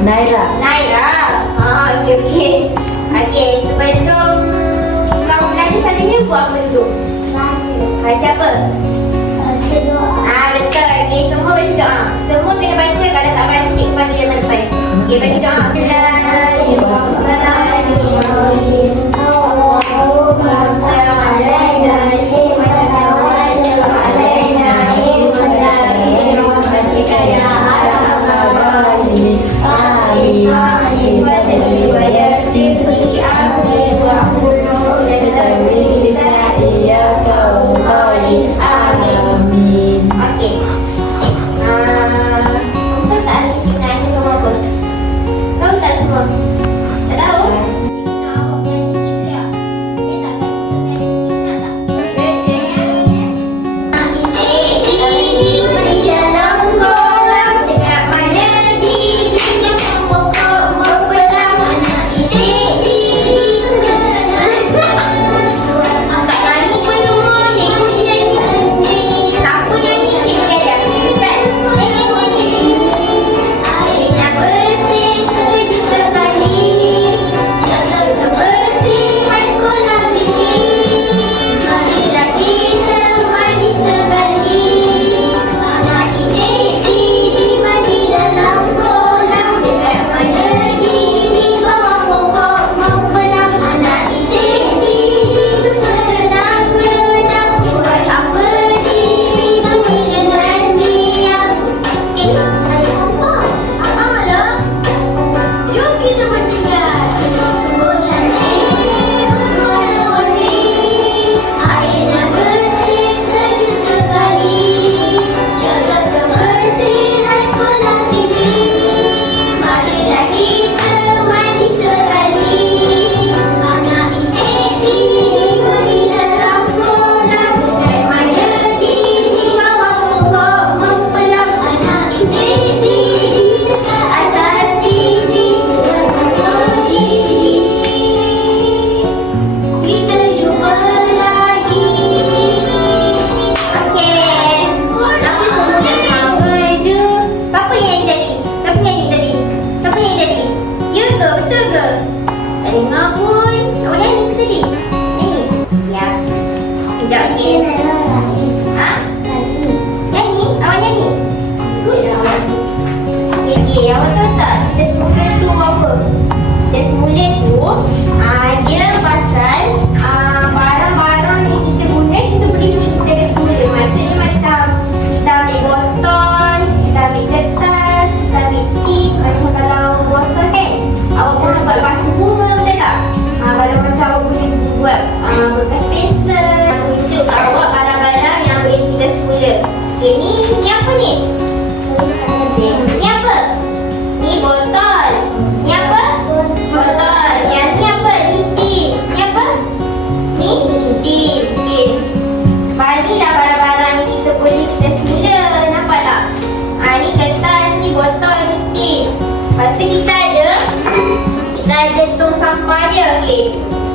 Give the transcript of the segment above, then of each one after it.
Naira. Naira. Okey. Okey, sebelum kau belajar selalunya buat apa dulu? Baca apa? Betul. Okey, semua baca doa. Semua kena baca. Kalau tak baca, cikgu panggil yang terdepan. Okey, baca doa.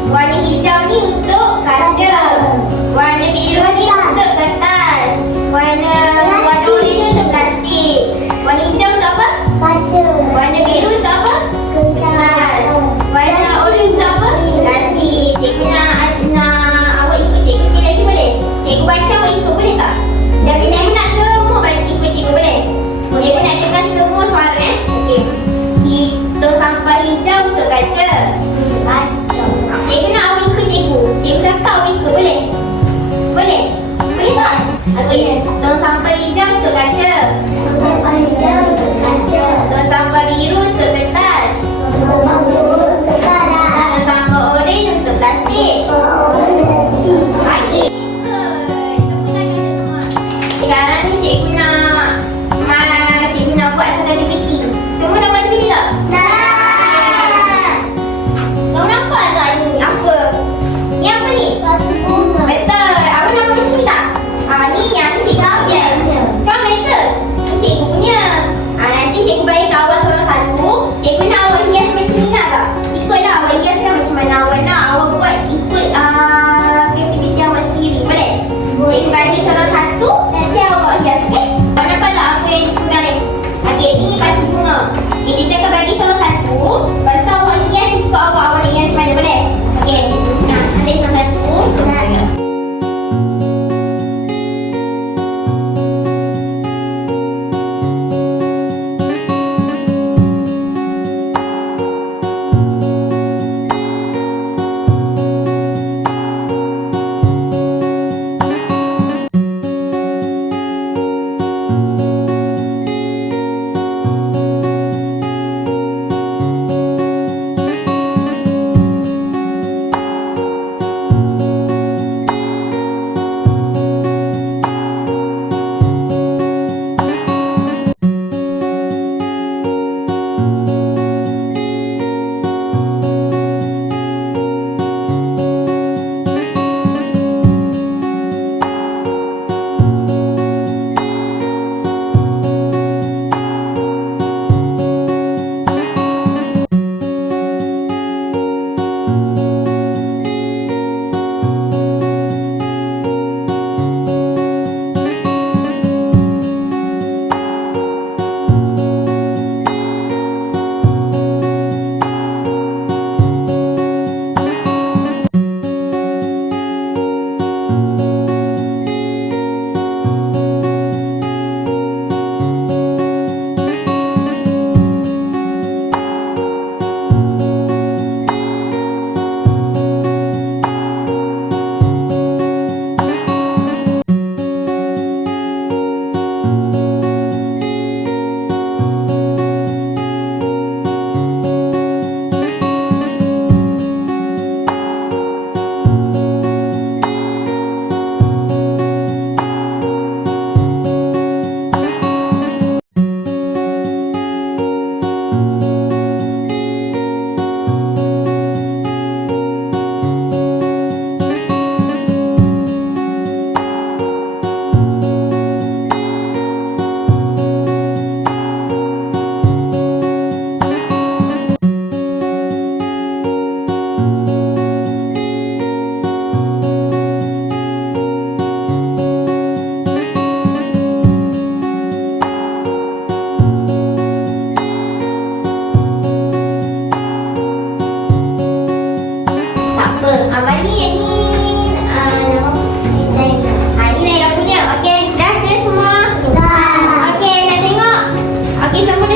Warna hijau ni untuk kaca. Warna biru ni untuk kertas. Warna oranye ni untuk plastik. Warna hijau untuk apa? Kaca. Warna biru untuk apa? Kertas. Warna oranye untuk apa? Plastik. Cikgu nak awak ikut cikgu sekali lagi boleh? Cikgu baca awak ikut boleh tak? Tapi cikgu nak semua baca ikut cikgu boleh? Cikgu nak dengar semua suara Okey, tong sampah hijau untuk kaca. Sampah hijau untuk kaca. Tong sampah biru untuk kertas. Sampah biru untuk kaca. Tong sampah oranye untuk plastik. Okey. Good. Tepuk tangan je semua. Sekarang ni cikgu nak buat satu aktiviti. Semua dah buat aktiviti tak? Kau nampak tak ni? Apa? Ni apa ni? Betul. Abang nampak macam ni tak? Ni yang ni cikgu punya. Faham ke? Ni cikgu punya. Nanti cikgu bagi kat awak seorang satu. Cikgu nak awak hias macam ni nak tak? Ikutlah awak hiaskan macam mana awak nak. Awak buat ikut aktiviti awak sendiri. Boleh? Cikgu bagi seorang satu. Nanti awak hias. Okey? Awak nampak tak apa yang sebelah ni? Okey, ni basuh bunga. Okay, dia akan bagi salah satu. Lepas tu awak hias ikut awak nak hias macam mana, boleh? Okey, nah, ambil salah satu. Abang ni yang ni ni Naira punya. Okey, dah ke semua? Okey, nak tengok? Okey, semua